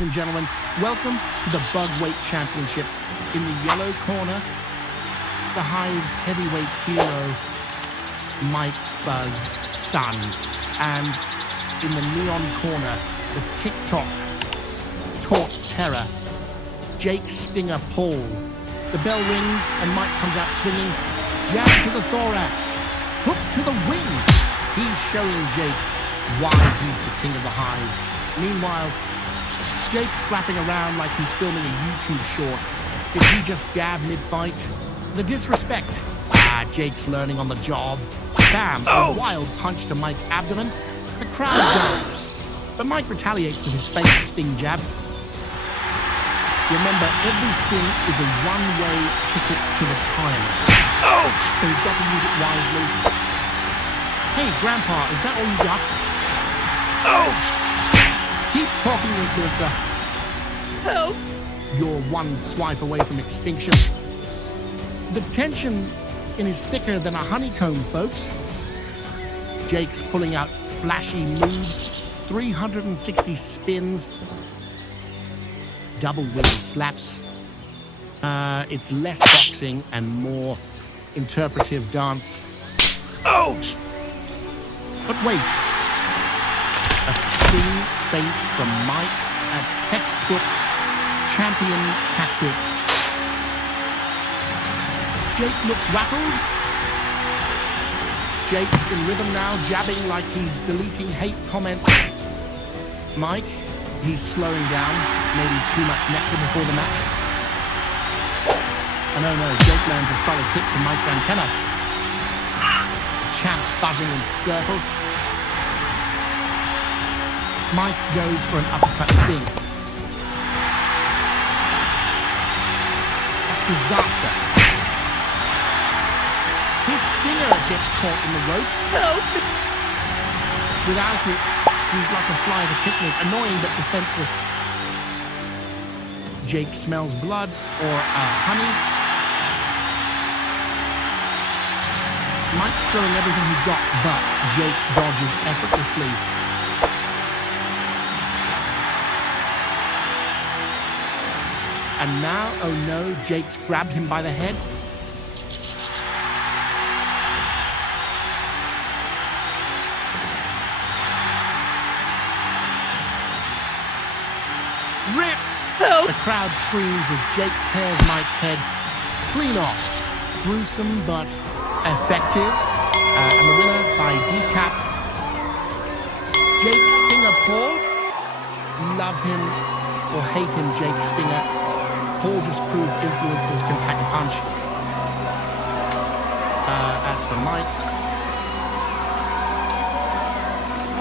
ladies and gentlemen, welcome to the Bug Weight Championship. In the yellow corner, the Hive's heavyweight hero, Mike Buzz Sun. And in the neon corner, the TikTok taut terror, Jake Stinger Paul. The bell rings and Mike comes out swinging. Jab to the thorax, hook to the wing. He's showing Jake why he's the king of the Hive. Meanwhile, Jake's flapping around like he's filming a YouTube short. Did he just dab mid-fight? The disrespect. Jake's learning on the job. Bam! A wild punch to Mike's abdomen. The crowd gasps, but Mike retaliates with his fake sting jab. Remember, every sting is a one-way ticket to retirement. So he's got to use it wisely. Hey, Grandpa, is that all you got? Keep talking, influencer. Help! You're one swipe away from extinction. The tension in is thicker than a honeycomb, folks. Jake's pulling out flashy moves, 360 spins, double wing slaps. It's less boxing and more interpretive dance. Ouch! But wait. A sting feint from Mike at textbook champion tactics. Jake looks rattled. Jake's in rhythm now, jabbing like he's deleting hate comments. Mike, he's slowing down, maybe too much nectar before the match. And oh no, Jake lands a solid hit to Mike's antenna. The champ's buzzing in circles. Mike goes for an uppercut sting. That's disaster. His stinger gets caught in the ropes. Help! Without it, he's like a fly at a picnic, annoying but defenseless. Jake smells blood or honey. Mike's throwing everything he's got, but Jake dodges effortlessly. And now, oh no, Jake's grabbed him by the head. Rip! Help! The crowd screams as Jake tears Mike's head clean off. Gruesome but effective. And the winner by decap. Jake Stinger Paul. Love him or hate him, Jake Stinger. Paul just proved influencers can pack a punch. As for Mike,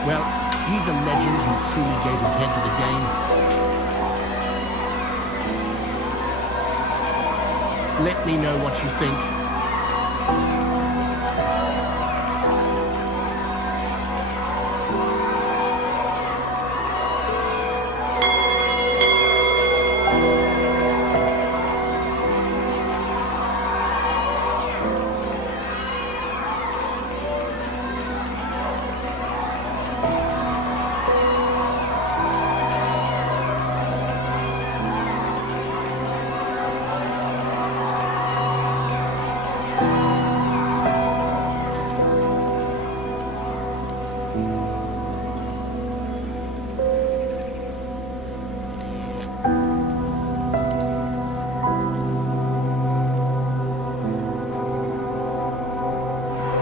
well, he's a legend who truly gave his head to the game. Let me know what you think.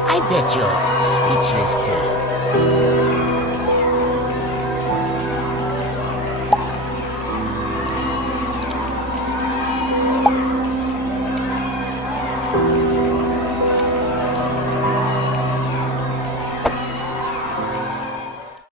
I bet you're speechless too.